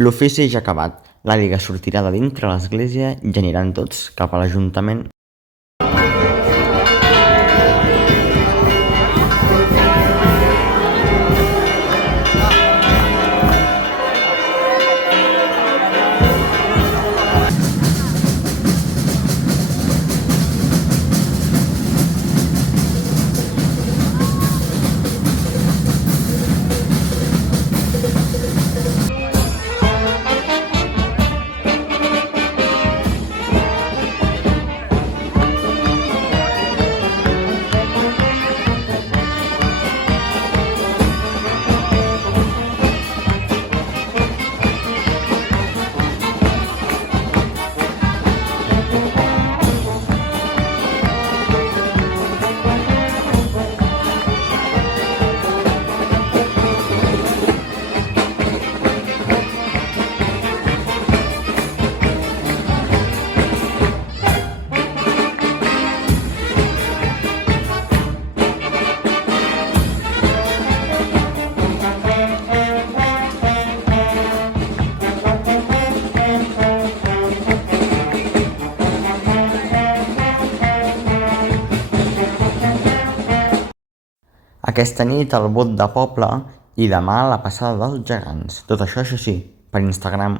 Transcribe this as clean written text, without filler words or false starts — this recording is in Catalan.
L'ofici ja acabat, la Lliga sortirà de dintre l'església i aniran tots cap a l'Ajuntament. Aquesta nit el bot de poble i demà la passada dels gegants. Tot això, això sí, per Instagram.